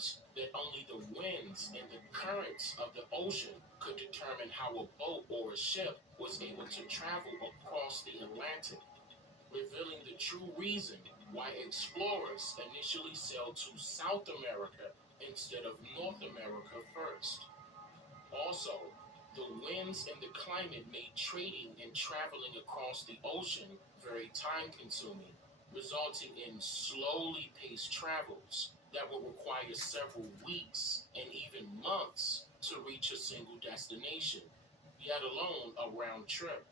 believes that only the winds and the currents of the ocean could determine how a boat or a ship was able to travel across the Atlantic, revealing the true reason why explorers initially sailed to South America instead of North America first. Also, the winds and the climate made trading and traveling across the ocean very time consuming, resulting in slowly paced travels that would require several weeks and even months to reach a single destination, yet alone a round trip,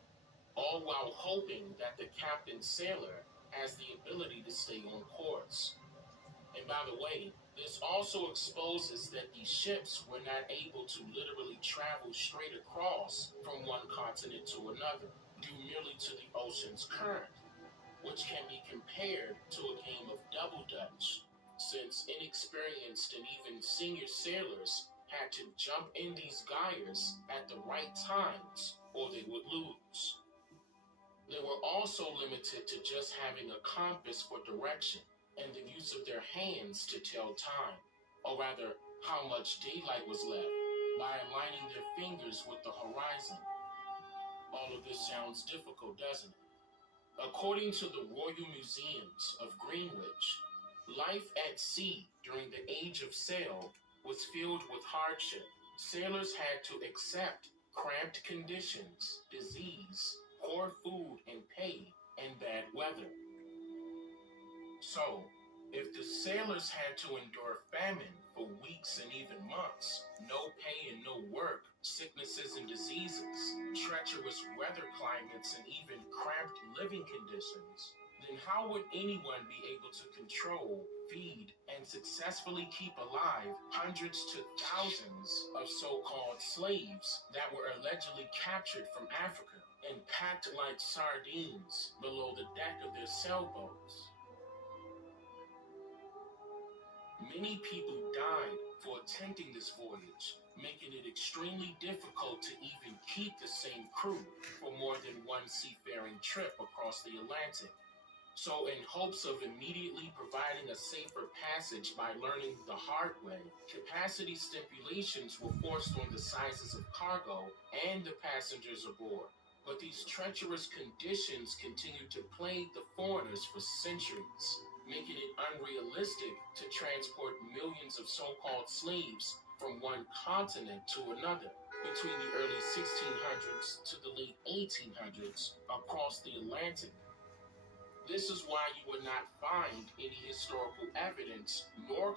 all while hoping that the captain sailor has the ability to stay on course. And by the way, this also exposes that these ships were not able to literally travel straight across from one continent to another, due merely to the ocean's current, which can be compared to a game of double dutch, since inexperienced and even senior sailors had to jump in these gyres at the right times or they would lose. They were also limited to just having a compass for direction and the use of their hands to tell time, or rather, how much daylight was left, by aligning their fingers with the horizon. All of this sounds difficult, doesn't it? According to the Royal Museums of Greenwich, life at sea during the Age of Sail was filled with hardship. Sailors had to accept cramped conditions, disease, poor food and pay, and bad weather. So, if the sailors had to endure famine for weeks and even months, no pay and no work, sicknesses and diseases, treacherous weather climates, and even cramped living conditions, then how would anyone be able to control, feed, and successfully keep alive hundreds to thousands of so-called slaves that were allegedly captured from Africa and packed like sardines below the deck of their sailboats? Many people died for attempting this voyage, making it extremely difficult to even keep the same crew for more than one seafaring trip across the Atlantic. So, in hopes of immediately providing a safer passage by learning the hard way, capacity stipulations were forced on the sizes of cargo and the passengers aboard. But these treacherous conditions continued to plague the foreigners for centuries, making it unrealistic to transport millions of so-called slaves from one continent to another between the early 1600s to the late 1800s across the Atlantic. This is why you would not find any historical evidence nor